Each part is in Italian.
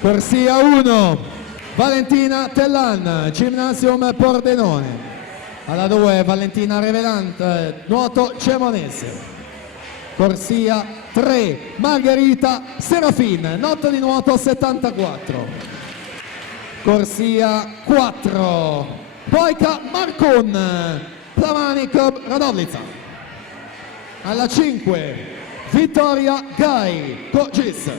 Corsia 1, Valentina Tellan, Gymnasium Pordenone. Alla 2 Valentina Revelant, nuoto Cemonese. Corsia 3, Margherita Serafin, notte di nuoto 74. Corsia 4, Mojca Markun, Plavanik Radovlica. Alla 5, Vittoria Gai, Kogis.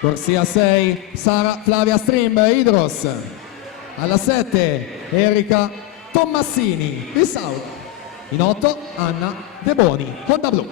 Corsia 6, Sara Flavia Strimb, Idros. Alla 7, Erika Tommassini, Bissau. In 8, Anna De Boni, Honda Blu.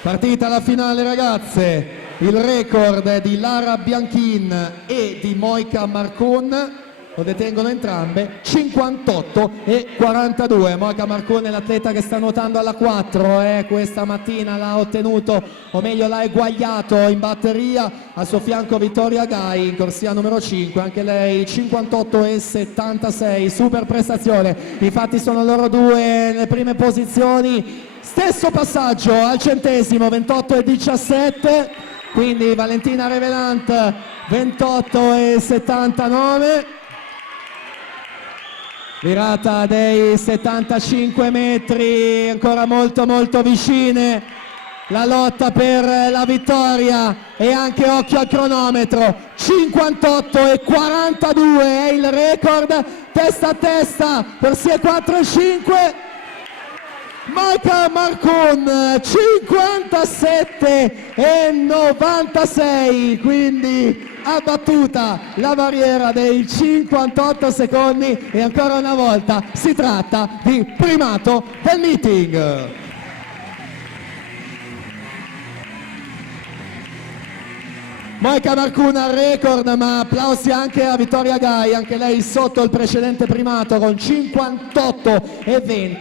Partita alla finale, ragazze, il record è di Lara Bianchin e di Mojca Markun, lo detengono entrambe, 58 e 42. Mojca Markun è l'atleta che sta nuotando alla 4, questa mattina l'ha ottenuto, o meglio l'ha eguagliato in batteria, al suo fianco Vittoria Gai in corsia numero 5, anche lei 58 e 76, super prestazione, infatti sono loro due nelle prime posizioni. Stesso passaggio al centesimo, 28 e 17, quindi Valentina Revelant 28 e 79, virata dei 75 metri, ancora molto vicine, la lotta per la vittoria e anche occhio al cronometro, 58 e 42 è il record, testa a testa, corsie 4 e 5. Mojca Markun 57 e 96, quindi ha battuta la barriera dei 58 secondi e ancora una volta si tratta di primato del meeting. Mojca Markun al record, ma applausi anche a Vittoria Gai, anche lei sotto il precedente primato con 58 e 20.